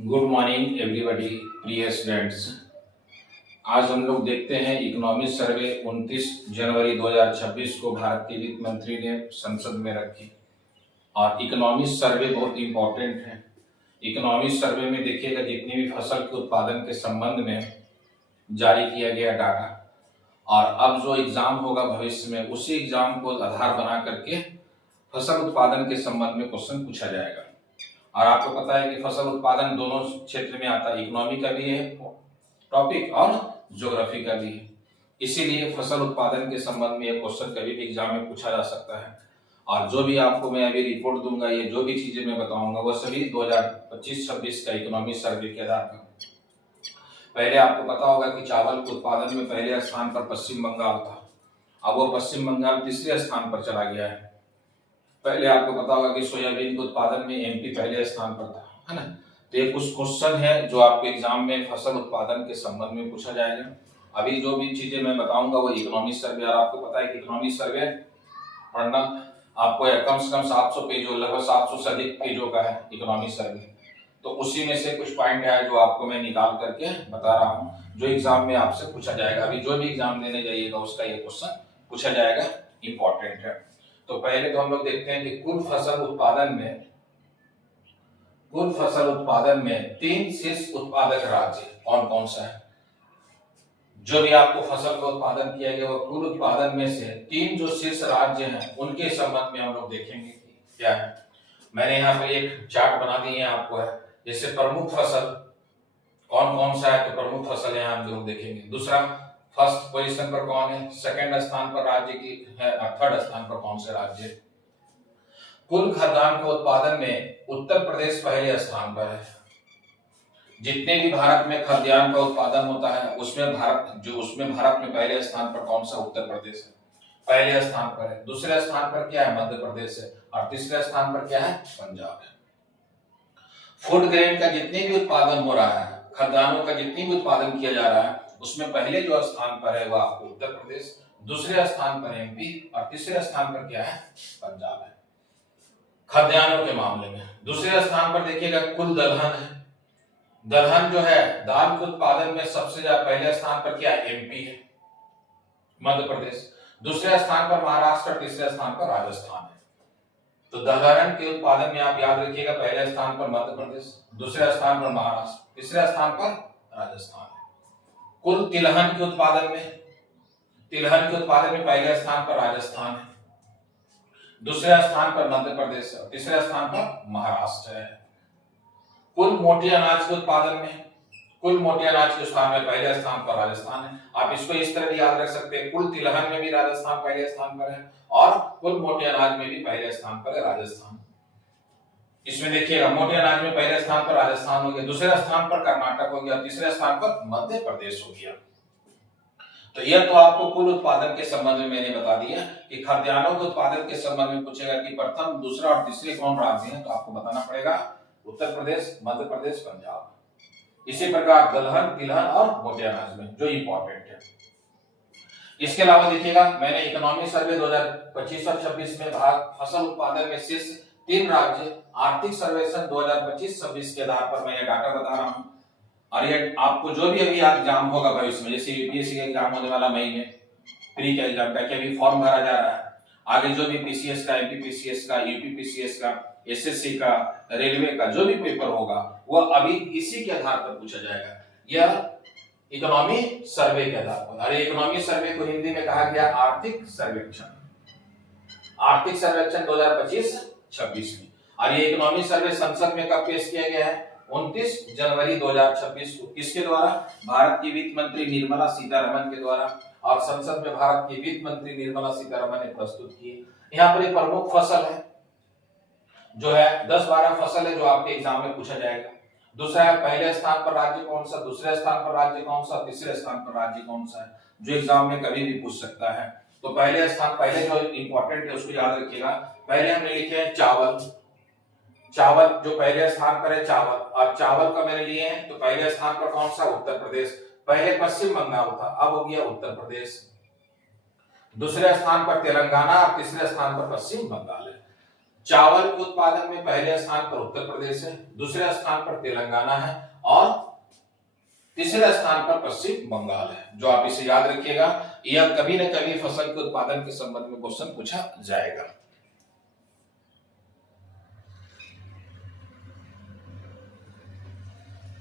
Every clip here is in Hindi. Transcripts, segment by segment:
गुड मॉर्निंग एवरीबॉडी, प्रिय स्टूडेंट्स। आज हम लोग देखते हैं इकोनॉमिक सर्वे 29 जनवरी 2026 को भारत के वित्त मंत्री ने संसद में रखी। और इकोनॉमिक सर्वे बहुत इंपॉर्टेंट है। इकोनॉमिक सर्वे में देखिएगा जितनी भी फसल के उत्पादन के संबंध में जारी किया गया डाटा, और अब जो एग्जाम होगा भविष्य में उसी एग्जाम को आधार बना करके फसल उत्पादन के संबंध में क्वेश्चन पूछा जाएगा। और आपको पता है कि फसल उत्पादन दोनों क्षेत्र में आता है, इकोनॉमी का भी है टॉपिक और ज्योग्राफी का भी है। इसीलिए फसल उत्पादन के संबंध में यह क्वेश्चन कभी भी एग्जाम में पूछा जा सकता है। और जो भी आपको मैं अभी रिपोर्ट दूंगा, ये जो भी चीजें मैं बताऊंगा वो सभी 2025-26 का इकोनॉमिक सर्वे के आधार पर। पहले आपको पता होगा कि चावल के उत्पादन में पहले स्थान पर पश्चिम बंगाल था, अब वो पश्चिम बंगाल तीसरे स्थान पर चला गया है। पहले आपको पता होगा कि सोयाबीन के उत्पादन में एमपी पहले स्थान पर था, है ना। तो ये कुछ क्वेश्चन है जो आपके एग्जाम में फसल उत्पादन के संबंध में पूछा जाएगा। अभी जो भी चीजें मैं बताऊंगा वो इकोनॉमिक सर्वे, और आपको पता है कि इकोनॉमिक सर्वे पढ़ना आपको कम से कम 700 पेजों, लगभग 700 से अधिक पेजों का है इकोनॉमिक सर्वे। तो उसी में से कुछ पॉइंट है जो आपको मैं निकाल करके बता रहा हूँ, जो एग्जाम में आपसे पूछा जाएगा। अभी जो भी एग्जाम देने जाइएगा उसका ये क्वेश्चन पूछा जाएगा, इंपॉर्टेंट है। तो पहले तो हम लोग देखते हैं कि कुल फसल उत्पादन में 3 शीर्ष उत्पादक राज्य कौन कौन सा है। जो भी आपको फसल का उत्पादन किया गया वो कुल उत्पादन में से 3 जो शीर्ष राज्य हैं उनके संबंध में हम लोग देखेंगे कि क्या है। मैंने यहाँ पे एक चार्ट बना दी है आपको, है जैसे प्रमुख फसल कौन कौन सा है, तो प्रमुख फसल यहाँ हम लोग देखेंगे। दूसरा, फर्स्ट पोजीशन पर कौन है, सेकंड स्थान पर राज्य की है, और थर्ड स्थान पर कौन से राज्य। कुल खाद्यान्न के उत्पादन में उत्तर प्रदेश पहले स्थान पर है। जितने भी भारत में खाद्यान्न का उत्पादन होता है उसमें भारत में पहले स्थान पर कौन सा, उत्तर प्रदेश है, पहले स्थान पर है। दूसरे स्थान पर क्या है, मध्य प्रदेश है, और तीसरे स्थान पर क्या है, पंजाब है। फूड ग्रेन का जितने भी उत्पादन हो रहा है, खाद्यान्नों का जितनी भी उत्पादन किया जा रहा है उसमें पहले जो स्थान पर है वह आपको उत्तर प्रदेश, दूसरे स्थान पर एमपी, और तीसरे स्थान पर क्या है, पंजाब है। खाद्यान्नों के मामले में दूसरे स्थान पर देखिएगा कुल दलहन है। दलहन जो है दाल के उत्पादन में सबसे ज्यादा पहले स्थान पर क्या है, एमपी है, मध्य प्रदेश। दूसरे स्थान पर महाराष्ट्र, तीसरे स्थान पर राजस्थान है। तो दलहन के उत्पादन में आप याद रखिएगा पहले स्थान पर मध्य प्रदेश, दूसरे स्थान पर महाराष्ट्र, तीसरे स्थान पर राजस्थान है। कुल तिलहन के उत्पादन में पहले स्थान पर राजस्थान है, दूसरे स्थान पर मध्य प्रदेश है, तीसरे स्थान पर महाराष्ट्र है। कुल मोटे अनाज के उत्पादन में स्थान में पहले स्थान पर राजस्थान है। आप इसको इस तरह भी याद रख सकते हैं, कुल तिलहन में भी राजस्थान पहले स्थान पर है और कुल मोटे अनाज में भी पहले स्थान पर है राजस्थान। इसमें देखिएगा मोटे अनाज में पहले स्थान पर राजस्थान हो गया, दूसरे स्थान पर कर्नाटक हो गया, तीसरे स्थान पर मध्य प्रदेश हो गया। तो यह तो आपको कुल उत्पादन के संबंध में मैंने बता दिया कि खाद्यान्नों के उत्पादन के संबंध में पूछेगा कि प्रथम, दूसरा और तीसरे कौन राज्य हैं, तो आपको बताना पड़ेगा उत्तर प्रदेश, मध्य प्रदेश, पंजाब। इसी प्रकार दलहन, तिलहन और मोटे अनाज में जो इंपॉर्टेंट है। इसके अलावा देखिएगा मैंने इकोनॉमिक सर्वे 2025 और 26 में फसल उत्पादन में शीर्ष 3 राज्य आर्थिक सर्वेक्षण 2025-26 के आधार पर मैंने डाटा बता रहा हूं। और ये आपको जो भी अभी एग्जाम होगा भविष्य में, जैसे यूपीएससी का एग्जाम होने वाला मई में, प्री का एग्जाम का अभी फॉर्म भरा जा रहा है, आगे जो भी पीसीएस का, एमपीपीसीएस का, यूपीपीसीएस का, एसएससी का, रेलवे का जो भी पेपर होगा वह अभी इसी के आधार पर पूछा जाएगा, यह इकोनॉमी सर्वे के आधार पर। अरे इकोनॉमी सर्वे को हिंदी में कहा गया आर्थिक सर्वेक्षण 2025-26 में। और ये इकोनॉमी सर्वे संसद में कब पेश किया गया है, 29 जनवरी 2026 को। किसके द्वारा, भारत की वित्त मंत्री निर्मला सीतारमण के द्वारा। और संसद में भारत की वित्त मंत्री निर्मला सीतारमण ने प्रस्तुत की। यहाँ पर एक प्रमुख फसल है जो है 10-12 फसल है जो आपके एग्जाम में पूछा जाएगा। दूसरा है पहले स्थान पर राज्य कौन सा, दूसरे स्थान पर राज्य कौन सा, तीसरे स्थान पर राज्य कौन सा है, जो एग्जाम में कभी भी पूछ सकता है। तो पहले जो इंपॉर्टेंट है उसको याद रखिएगा। पहले हमने लिखे हैं चावल जो पहले स्थान पर है चावल, और चावल का मैंने लिए हैं तो पहले स्थान पर कौन सा, उत्तर प्रदेश। पहले पश्चिम बंगाल था, अब हो गया उत्तर प्रदेश। दूसरे स्थान पर तेलंगाना और तीसरे स्थान पर पश्चिम बंगाल है। चावल के उत्पादन में पहले स्थान पर उत्तर प्रदेश है, दूसरे स्थान पर तेलंगाना है और तीसरे स्थान पर पश्चिम बंगाल है। जो आप इसे याद रखिएगा, यह कभी न कभी फसल के उत्पादन के संबंध में क्वेश्चन पूछा जाएगा।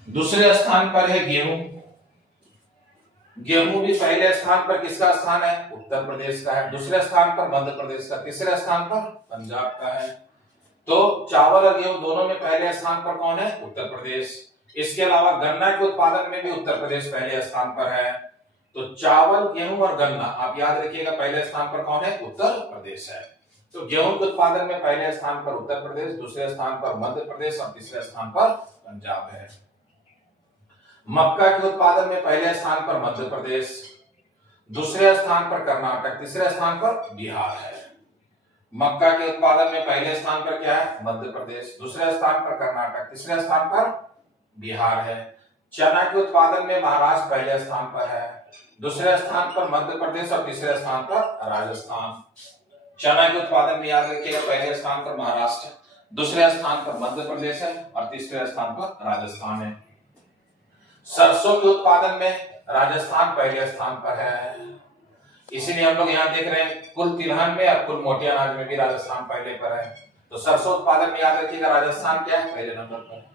दूसरे स्थान पर है गेहूं। गेहूं भी पहले स्थान पर किसका स्थान है? उत्तर प्रदेश का है। दूसरे स्थान पर मध्य प्रदेश का, तीसरे स्थान पर पंजाब का है। तो चावल और गेहूं दोनों में पहले स्थान पर कौन है? उत्तर प्रदेश। इसके अलावा गन्ना के उत्पादन में भी उत्तर प्रदेश पहले स्थान पर है। तो चावल, गेहूं और गन्ना आप याद रखिएगा, पहले स्थान पर कौन है? उत्तर प्रदेश है। तो गेहूं के उत्पादन में पहले स्थान पर उत्तर प्रदेश, दूसरे स्थान पर मध्य प्रदेश और तीसरे स्थान पर पंजाब है। मक्का के उत्पादन में पहले स्थान पर मध्य प्रदेश, दूसरे स्थान पर कर्नाटक, तीसरे स्थान पर बिहार है। मक्का के उत्पादन में पहले स्थान पर क्या है? मध्य प्रदेश, दूसरे स्थान पर कर्नाटक, तीसरे स्थान पर बिहार है। चना के उत्पादन में महाराष्ट्र पहले स्थान पर है, दूसरे स्थान पर मध्य प्रदेश और तीसरे स्थान पर राजस्थान। चना के उत्पादन में याद रखिएगा, पहले स्थान पर महाराष्ट्र, दूसरे स्थान पर मध्य प्रदेश है और तीसरे स्थान पर राजस्थान है। सरसों के उत्पादन में राजस्थान पहले स्थान पर है, इसीलिए हम लोग यहाँ देख रहे हैं कुल तिलहन में और कुल मोटे अनाज में भी राजस्थान पहले पर है। तो सरसों उत्पादन में याद रखिएगा, राजस्थान क्या है? पहले नंबर पर।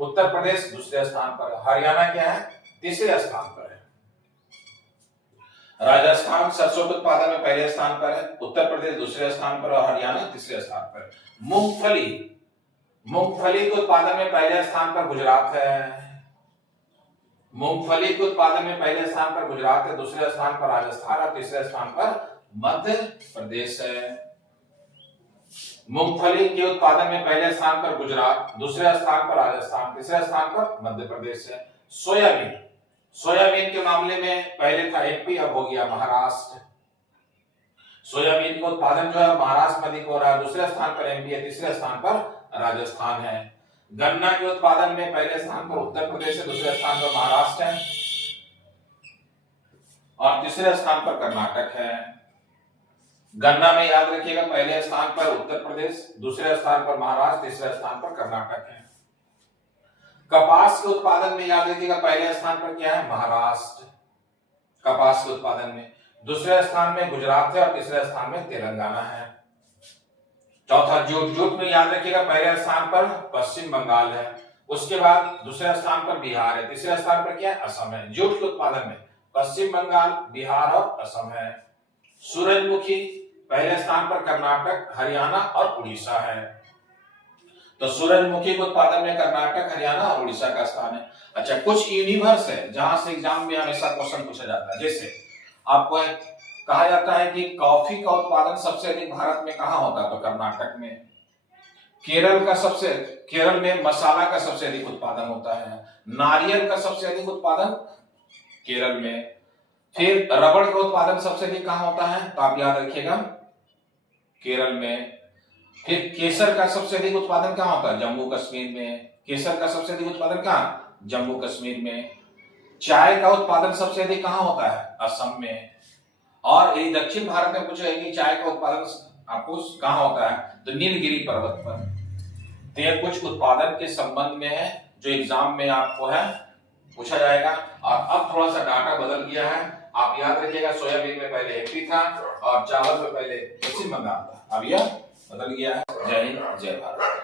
उत्तर प्रदेश दूसरे स्थान पर, हरियाणा क्या है? तीसरे स्थान पर है। राजस्थान सरसों के उत्पादन में पहले स्थान पर है, उत्तर प्रदेश दूसरे स्थान पर और हरियाणा तीसरे स्थान पर। मूंगफली के उत्पादन में पहले स्थान पर गुजरात है। मूंगफली के उत्पादन में पहले स्थान पर गुजरात है, दूसरे स्थान पर राजस्थान और तीसरे स्थान पर मध्य प्रदेश है। मूंगफली के उत्पादन में पहले स्थान पर गुजरात, दूसरे स्थान पर राजस्थान, तीसरे स्थान पर मध्य प्रदेश है। सोयाबीन के मामले में पहले था एमपी, अब हो गया महाराष्ट्र। सोयाबीन का उत्पादन जो है महाराष्ट्र में अधिक हो रहा है, दूसरे स्थान पर एमपी है, तीसरे स्थान पर राजस्थान है। गन्ना के उत्पादन में पहले स्थान पर उत्तर प्रदेश है, दूसरे स्थान पर महाराष्ट्र है और तीसरे स्थान पर कर्नाटक है। गन्ना में याद रखिएगा, पहले स्थान पर उत्तर प्रदेश, दूसरे स्थान पर महाराष्ट्र, तीसरे स्थान पर कर्नाटक है। कपास के उत्पादन में याद रखिएगा, पहले स्थान पर क्या है? महाराष्ट्र। कपास के उत्पादन में दूसरे स्थान में गुजरात है और तीसरे स्थान में तेलंगाना है। चौथा जूट में याद रखिएगा, पहले स्थान पर पश्चिम बंगाल है, उसके बाद दूसरे स्थान पर बिहार है, तीसरे स्थान पर क्या है? असम है। जूट के उत्पादन में पश्चिम बंगाल, बिहार और असम है। सूरजमुखी पहले स्थान पर कर्नाटक, हरियाणा और उड़ीसा है। तो सूरजमुखी के उत्पादन में कर्नाटक, हरियाणा और उड़ीसा का स्थान है। अच्छा, कुछ यूनिवर्स है जहां से एग्जाम में हमेशा क्वेश्चन पूछा जाता है। जैसे आपको कहा जाता है कि कॉफी का उत्पादन सबसे अधिक भारत में कहां होता है? तो कर्नाटक में। केरल में मसाला का सबसे अधिक उत्पादन होता है। नारियल का सबसे अधिक उत्पादन केरल में। फिर रबड़ का उत्पादन सबसे अधिक कहां होता है? तो आप याद रखिएगा, केरल में। फिर केसर का सबसे अधिक उत्पादन कहां होता है? जम्मू कश्मीर में। केसर का सबसे अधिक उत्पादन कहां? जम्मू कश्मीर में। चाय का उत्पादन सबसे अधिक कहां होता है? असम में। और यदि दक्षिण भारत में पूछा कि चाय का उत्पादन आपको कहां होता है, तो नीलगिरी पर्वत पर। तो ये कुछ उत्पादन के संबंध में है जो एग्जाम में आपको है पूछा जाएगा। और अब थोड़ा सा डाटा बदल गया है, आप याद रखिएगा, सोयाबीन में पहले एमपी था और चावल में पहले पश्चिम बंगाल था, अब यह बदल गया है। जय हिंद, जय भारत।